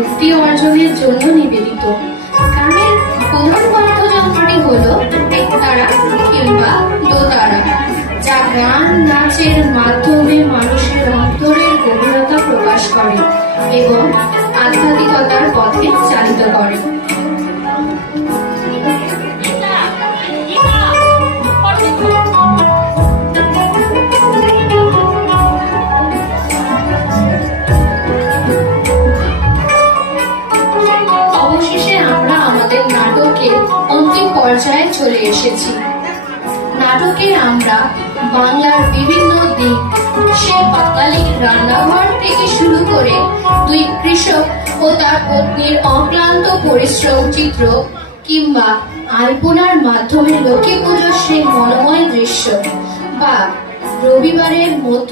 মুক্তি অর্জনের জন্য নিবেদিত। গানের প্রধান বাদ্যযন্ত্রটি হলো একতারা কিংবা দোতারা, যা গান নাচের মাধ্যমে মানুষের অন্তরের গভীরতা প্রকাশ করে এবং আধ্যাত্মিকতার পথে চালিত করে। অবশেষে আমরা আমাদের নাটকের অন্তিম পর্যায়ে চলে এসেছি। নাটকে আমরা বাংলার বিভিন্ন দিক, সে পাতালিক রান্নাঘর থেকে শুরু করে দুই কৃষক ও তার পত্নীর অক্লান্ত পরিশ্রম চিত্র, কিংবা আলপনার মাধ্যমে লক্ষ্মী পুজোর সেই মনোময় দৃশ্য, বা রবিবারের মধ্য